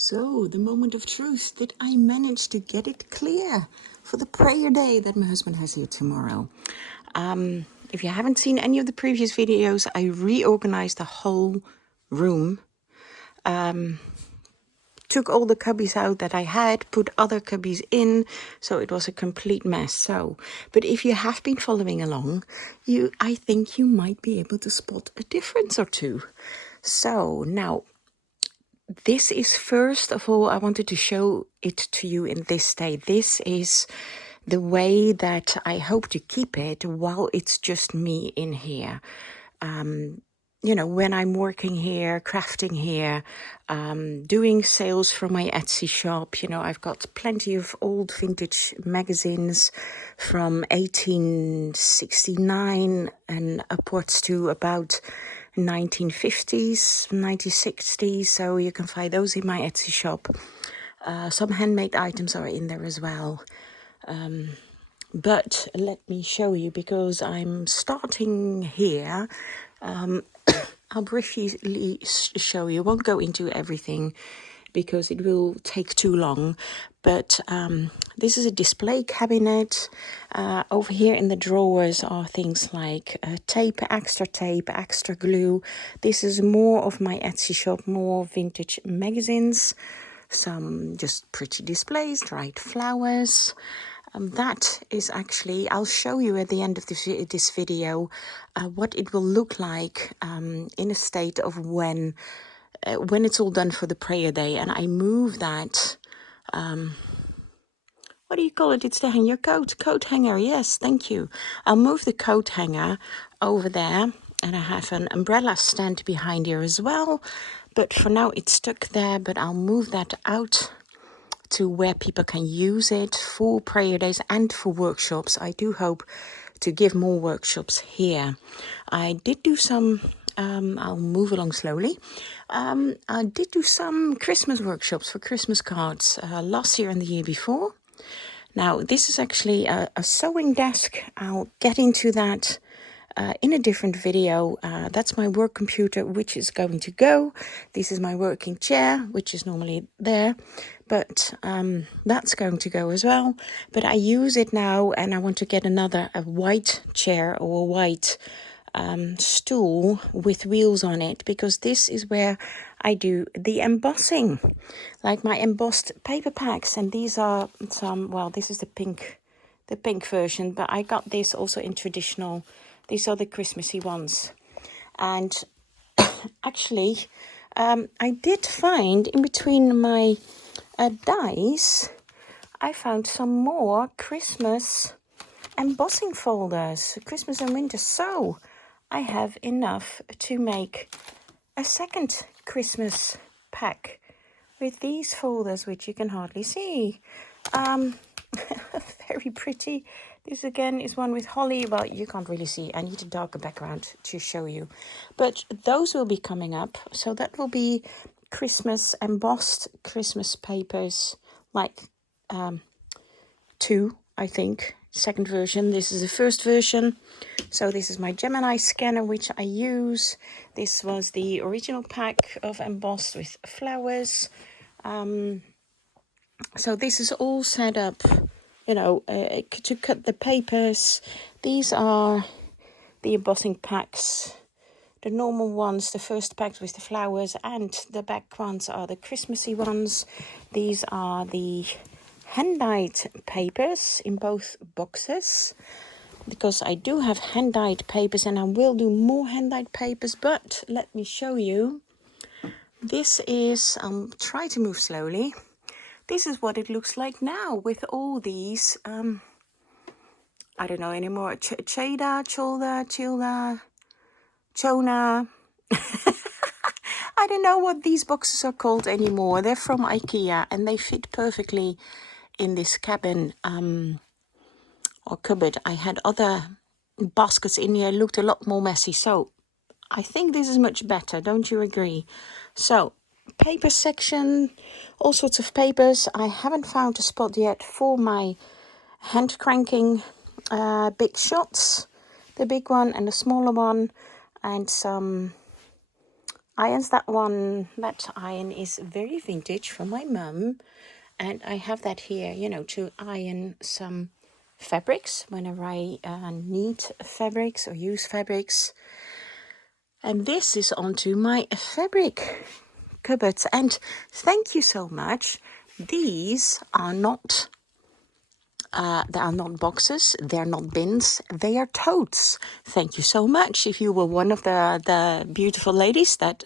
So, the moment of truth. Did I manage to get it clear for the prayer day that my husband has here tomorrow? If you haven't seen any of the previous videos, I reorganized the whole room. Took all the cubbies out that I had, put other cubbies in, so it was a complete mess. But if you have been following along, I think you might be able to spot a difference or two. So now, this is, first of all, I wanted to show it to you in this state. This is the way that I hope to keep it while it's just me in here. When I'm working here, crafting here, doing sales from my Etsy shop, I've got plenty of old vintage magazines from 1869 and upwards to about 1950s, 1960s. So you can find those in my Etsy shop. Some handmade items are in there as well. But let me show you, because I'm starting here. I'll briefly show you. I won't go into everything because it will take too long. But this is a display cabinet. Over here in the drawers are things like tape, extra glue. This is more of my Etsy shop, more vintage magazines. Some just pretty displays, dried flowers. That is actually, I'll show you at the end of this video what it will look like in a state of when it's all done for the prayer day. And I move that, what do you call it? It's to hang your coat hanger. Yes, thank you. I'll move the coat hanger over there, and I have an umbrella stand behind here as well. But for now it's stuck there, but I'll move that out to where people can use it for prayer days and for workshops. I do hope to give more workshops here. I did do some, I'll move along slowly. I did do some Christmas workshops for Christmas cards last year and the year before. Now, this is actually a sewing desk. I'll get into that in a different video. That's my work computer, which is going to go. This is my working chair, which is normally there, but that's going to go as well. But I use it now, and I want to get a white chair or a white stool with wheels on it, because this is where I do the embossing, like my embossed paper packs. And these are some, well, this is the pink version, but I got this also in traditional. These are the Christmassy ones. And actually, I did find in between my dies, I found some more Christmas embossing folders, Christmas and winter. So I have enough to make a second Christmas pack with these folders, which you can hardly see. Very pretty. This again is one with holly. Well, you can't really see. I need a darker background to show you. But those will be coming up. So that will be Christmas embossed Christmas papers, like 2, I think. Second version. This is the first version. So this is my Gemini scanner, which I use. This was the original pack of embossed with flowers. So this is all set up, to cut the papers. These are the embossing packs, the normal ones, the first packs with the flowers, and the back ones are the Christmassy ones. These are the hand-dyed papers in both boxes, because I do have hand-dyed papers and I will do more hand-dyed papers. But let me show you. This is, I'll try to move slowly. This is what it looks like now with all these, I don't know anymore, Cheda, Cholda, Childa, Chona. I don't know what these boxes are called anymore. They're from IKEA and they fit perfectly in this cabin or cupboard. I had other baskets in here, looked a lot more messy. So I think this is much better. Don't you agree? So paper section, all sorts of papers. I haven't found a spot yet for my hand cranking big shots, the big one and the smaller one, and some, irons. That iron is very vintage from my mum. And I have that here, you know, to iron some fabrics whenever I need fabrics or use fabrics. And this is onto my fabric cupboards. And thank you so much. These are not they are not boxes, they're not bins, they are totes. Thank you so much if you were one of the beautiful ladies that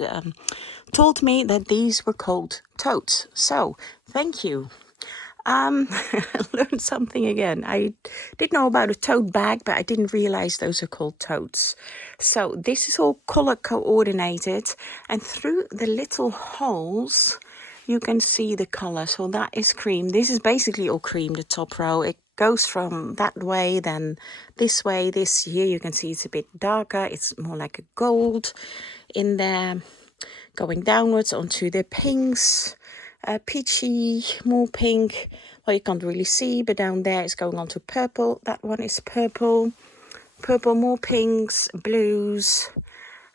told me that these were called totes. So thank you. Learned something again. I did know about a tote bag, but I didn't realize those are called totes. So this is all color coordinated, and through the little holes you can see the color. So that is cream. This is basically all cream, the top row. It goes from that way, then this way. This here you can see it's a bit darker. It's more like a gold in there. Going downwards onto the pinks. Peachy, more pink. Well, you can't really see, but down there it's going on to purple. That one is purple. Purple, more pinks, blues.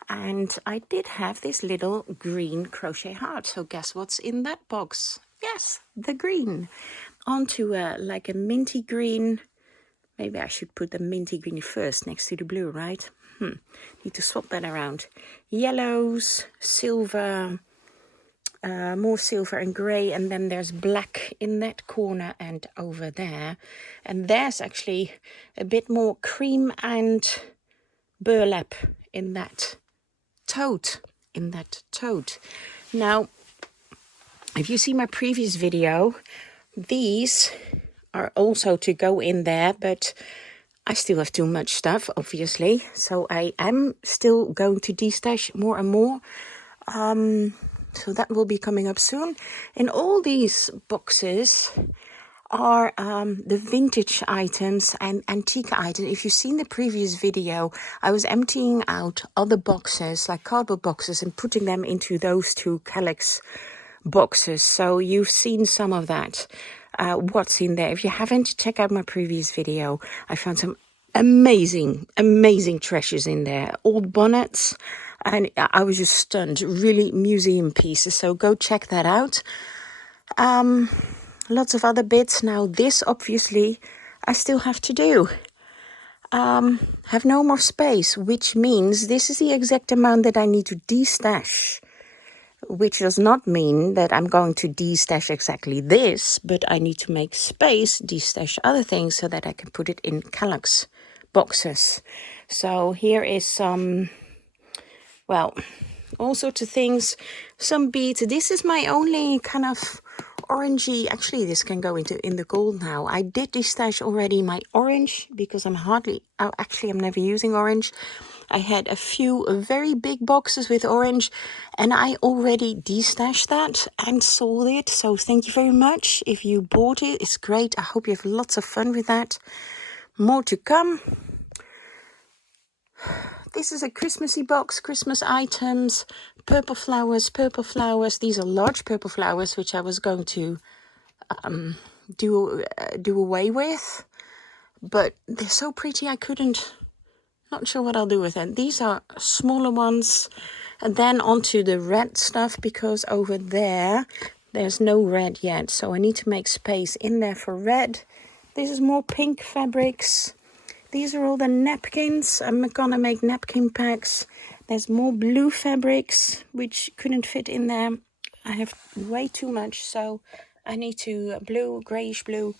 And I did have this little green crochet heart. So guess what's in that box? Yes, the green. Onto like a minty green. Maybe I should put the minty green first next to the blue, right? Need to swap that around. Yellows, silver, more silver and grey, and then there's black in that corner and over there. And there's actually a bit more cream and burlap in that tote. Now, if you see my previous video, these are also to go in there, but I still have too much stuff, obviously. So I am still going to destash more and more. So that will be coming up soon. In all these boxes are the vintage items and antique items. If you've seen the previous video, I was emptying out other boxes, like cardboard boxes, and putting them into those two Calyx boxes. So you've seen some of that. What's in there. If you haven't, check out my previous video. I found some amazing treasures in there. Old bonnets. And I was just stunned. Really museum pieces. So go check that out. Lots of other bits. Now this, obviously, I still have to do. Have no more space, which means this is the exact amount that I need to destash. Which does not mean that I'm going to destash exactly this, but I need to make space, destash other things so that I can put it in Calyx boxes. So here is some, well, all sorts of things, some beads. This is my only kind of orangey, actually this can go in the gold now. I did destash already my orange because I'm never using orange. I had a few very big boxes with orange and I already destashed that and sold it. So thank you very much. If you bought it, it's great. I hope you have lots of fun with that. More to come. This is a Christmassy box, Christmas items, purple flowers. These are large purple flowers, which I was going to do away with. But they're so pretty, I couldn't. Not sure what I'll do with it. These are smaller ones. And then onto the red stuff, because over there's no red yet. So I need to make space in there for red. This is more pink fabrics. These are all the napkins. I'm gonna make napkin packs. There's more blue fabrics, which couldn't fit in there. I have way too much, so I need to blue, grayish blue.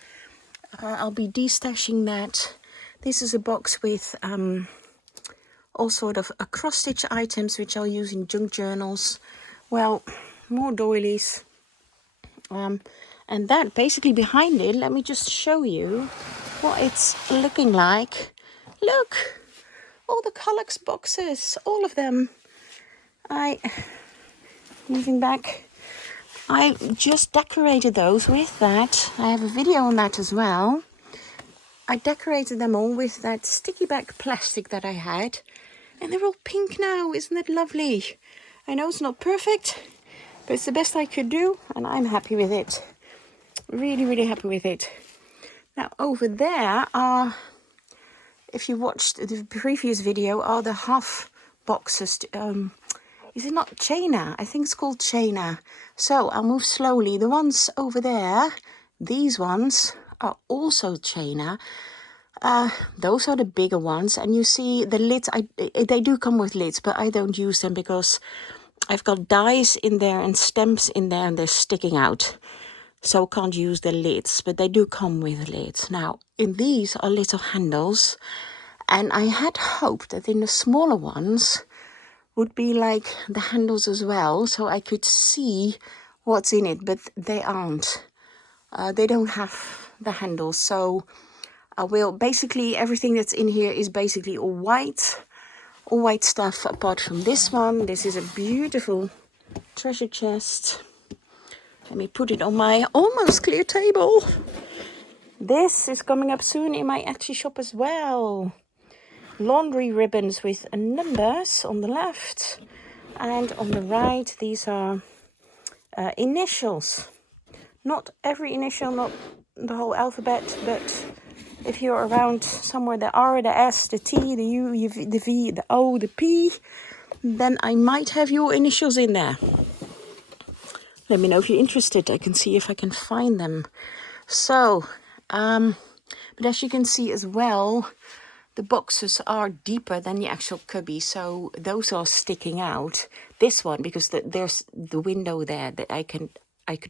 I'll be destashing that. This is a box with all sort of cross-stitch items, which I'll use in junk journals. Well, more doilies. And that basically behind it, let me just show you what it's looking like. Look, all the Calyx boxes, all of them. Moving back. I just decorated those with that. I have a video on that as well. I decorated them all with that sticky back plastic that I had. And they're all pink now. Isn't that lovely? I know it's not perfect, but it's the best I could do. And I'm happy with it. Really, really happy with it. Now over there are, if you watched the previous video, are the half boxes. Is it not Chaina? I think it's called Chaina. So I'll move slowly. The ones over there, these ones are also Chaina. Those are the bigger ones. And you see the lids, they do come with lids, but I don't use them because I've got dies in there and stems in there and they're sticking out. So can't use the lids, but they do come with lids. Now, in these are little handles. And I had hoped that in the smaller ones would be like the handles as well, so I could see what's in it, but they aren't. They don't have the handles, so I will basically, everything that's in here is basically all white stuff apart from this one. This is a beautiful treasure chest. Let me put it on my almost clear table. This is coming up soon in my Etsy shop as well. Laundry ribbons with numbers on the left, and on the right these are initials. Not every initial, not the whole alphabet, but if you're around somewhere, the R, the S, the T, the U, the V, the O, the P, then I might have your initials in there. Let me know if you're interested. I can see if I can find them. So, but as you can see as well, the boxes are deeper than the actual cubby, so those are sticking out. This one, because there's the window there that I could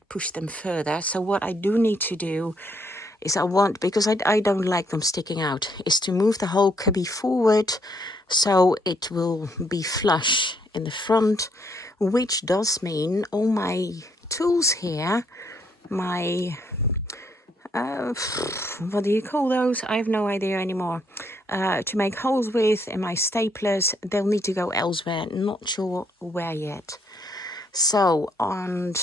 push them further. So what I do need to do is because I don't like them sticking out, is to move the whole cubby forward so it will be flush in the front, which does mean all my tools here, my what do you call those? I have no idea anymore. To make holes with, and my staplers, they'll need to go elsewhere. Not sure where yet. So, and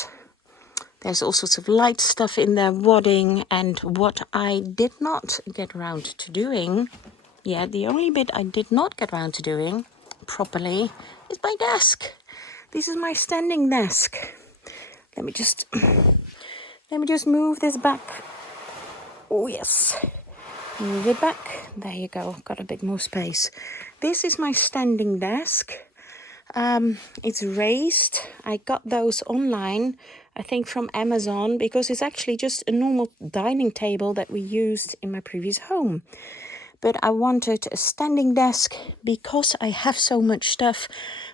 there's all sorts of light stuff in there, wadding, and what I did not get around to doing, the only bit I did not get around to doing properly is my desk. This is my standing desk. Let me just move this back. Oh yes, move it back. There you go, got a bit more space. This is my standing desk. It's raised. I got those online, I think from Amazon, because it's actually just a normal dining table that we used in my previous home. But I wanted a standing desk because I have so much stuff.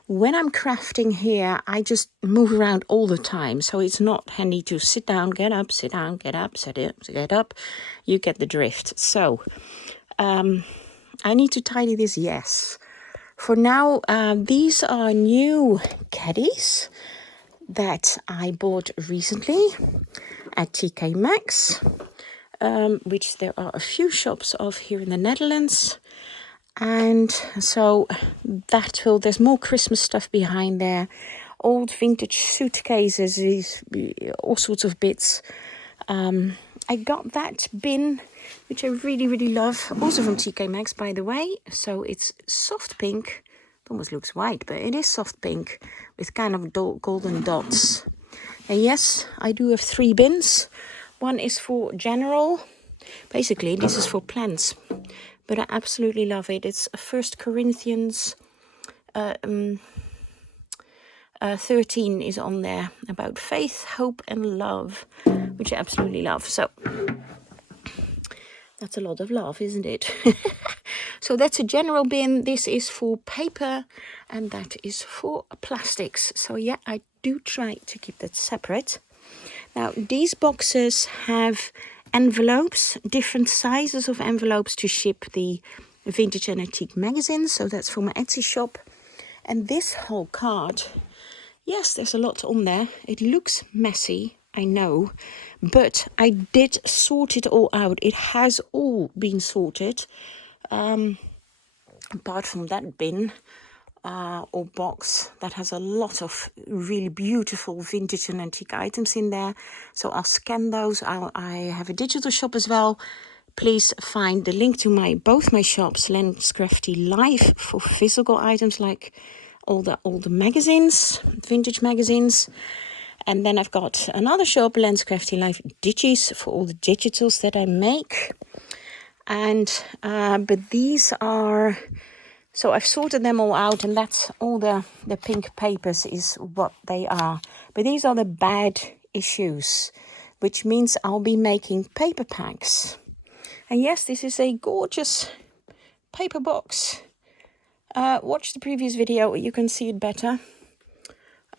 When I'm crafting here, I just move around all the time. So it's not handy to sit down, get up, sit down, get up, get up. You get the drift. So I need to tidy this, yes. For now, these are new caddies that I bought recently at TK Maxx. Which there are a few shops of here in the Netherlands. And so there's more Christmas stuff behind there. Old vintage suitcases, all sorts of bits. I got that bin, which I really, really love. Also from TK Maxx, by the way. So it's soft pink. It almost looks white, but it is soft pink with kind of golden dots. And yes, I do have 3 bins. One is for general. Basically, this is for plants. But I absolutely love it. It's 1 Corinthians 13 is on there. About faith, hope and love. Which I absolutely love. So, that's a lot of love, isn't it? So that's a general bin. This is for paper. And that is for plastics. So yeah, I do try to keep that separate. Now, these boxes have envelopes, different sizes of envelopes to ship the vintage and antique magazines. So that's for my Etsy shop. And this whole card, yes, there's a lot on there. It looks messy, I know, but I did sort it all out. It has all been sorted, apart from that bin. Or box that has a lot of really beautiful vintage and antique items in there. So I'll scan those. I have a digital shop as well. Please find the link to both my shops, Lens Crafty Live for physical items like all the magazines, vintage magazines. And then I've got another shop, Lens Crafty Live Digis, for all the digitals that I make. And but these are So I've sorted them all out, and that's all the pink papers is what they are. But these are the bad issues, which means I'll be making paper packs. And yes, this is a gorgeous paper box. Watch the previous video, you can see it better.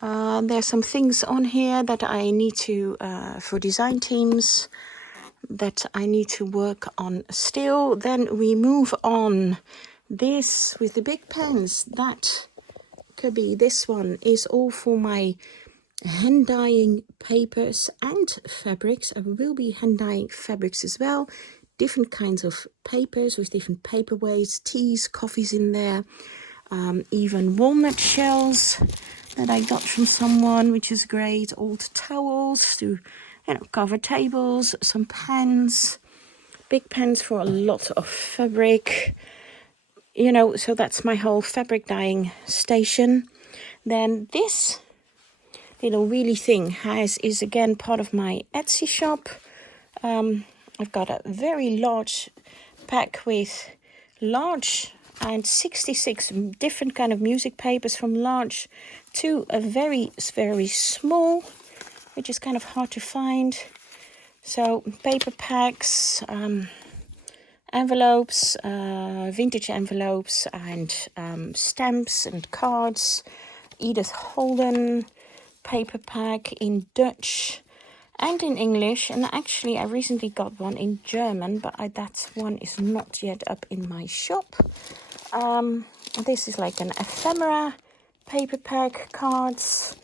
There's some things on here that I need to, for design teams, that I need to work on still. Then we move on. This with the big pens, that could be, this one is all for my hand dyeing papers and fabrics. I will be hand dyeing fabrics as well. Different kinds of papers with different paper weights, teas, coffees in there. Even walnut shells that I got from someone, which is great. Old towels to, cover tables. Some pens, big pens for a lot of fabric. So that's my whole fabric dyeing station. Then this little wheelie thing is again part of my Etsy shop. I've got a very large pack with large and 66 different kind of music papers, from large to a very, very small, which is kind of hard to find. So paper packs, envelopes, vintage envelopes, and stamps and cards. Edith Holden paper pack in Dutch and in English, and actually I recently got one in German, but that one is not yet up in my shop. This is like an ephemera paper pack, cards,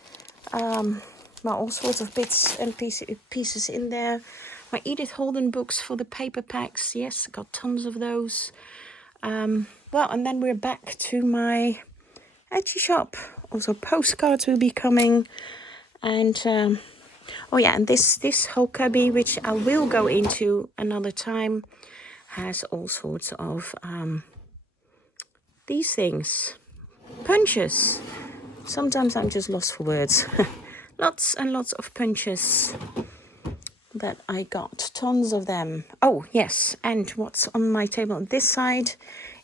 all sorts of bits and pieces in there. My Edith Holden books for the paper packs. Yes, got tons of those. And then we're back to my Etsy shop. Also postcards will be coming. And, and this whole cubby, which I will go into another time, has all sorts of these things. Punches. Sometimes I'm just lost for words. Lots and lots of punches that I got, tons of them. Oh yes, and what's on my table on this side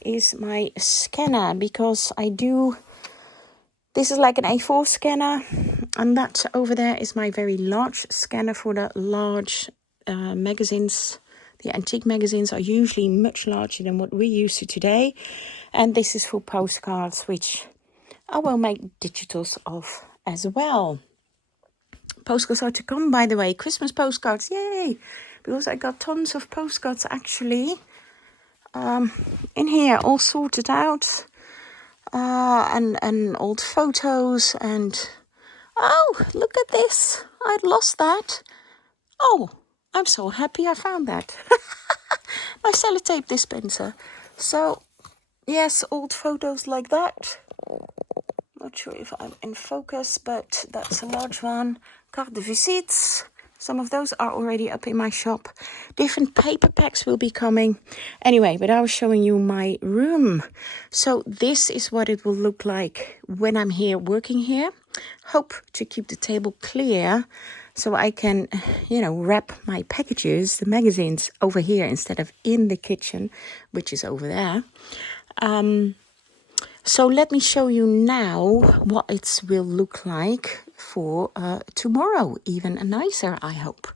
is my scanner, because this is like an A4 scanner, and that over there is my very large scanner for the large magazines. The antique magazines are usually much larger than what we're used to today, and this is for postcards, which I will make digitals of as well. Postcards are to come, by the way. Christmas postcards, yay! Because I got tons of postcards actually in here, all sorted out, and old photos. And oh, look at this! I'd lost that. Oh, I'm so happy I found that. My sellotape dispenser. So yes, old photos like that. Not sure if I'm in focus, but that's a large one. Carte de visite. Some of those are already up in my shop. Different paper packs will be coming. Anyway, but I was showing you my room. So this is what it will look like when I'm here working here. Hope to keep the table clear so I can, wrap my packages, the magazines, over here instead of in the kitchen, which is over there. So let me show you now what it will look like for tomorrow, even nicer, I hope.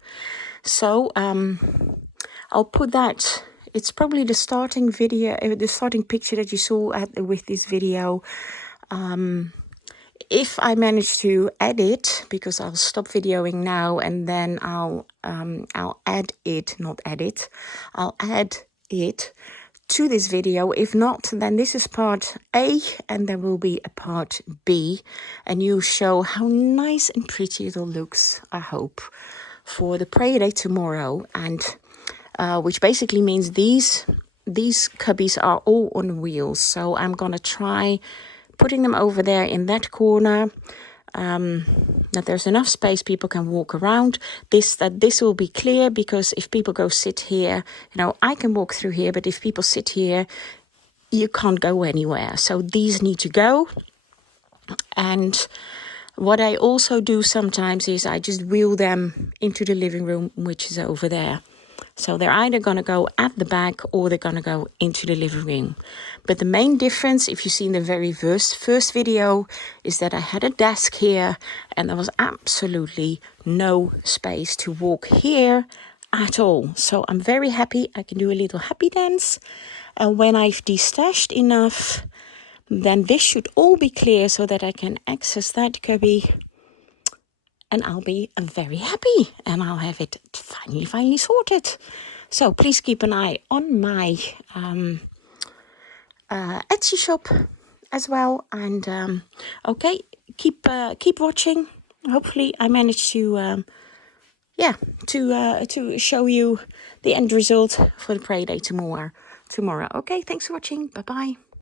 So I'll put that, it's probably the starting video, the starting picture that you saw with this video. If I manage to edit, because I'll stop videoing now and then I'll add it, not edit, I'll add it to this video. If not, then this is part A and there will be a part B, and you show how nice and pretty it all looks, I hope, for the prayer day tomorrow. And which basically means these cubbies are all on wheels, so I'm gonna try putting them over there in that corner, that there's enough space people can walk around. This will be clear, because if people go sit here, I can walk through here, but if people sit here, you can't go anywhere. So these need to go. And what I also do sometimes is I just wheel them into the living room, which is over there. So they're either going to go at the back or they're going to go into the living room. But the main difference, if you see in the very first video, is that I had a desk here and there was absolutely no space to walk here at all. So I'm very happy. I can do a little happy dance. And when I've destashed enough, then this should all be clear so that I can access that cubby. And I'll be very happy and I'll have it finally sorted. So please keep an eye on my Etsy shop as well. And okay, keep watching. Hopefully I managed to to show you the end result for the Pray Day tomorrow. Okay, thanks for watching. Bye bye.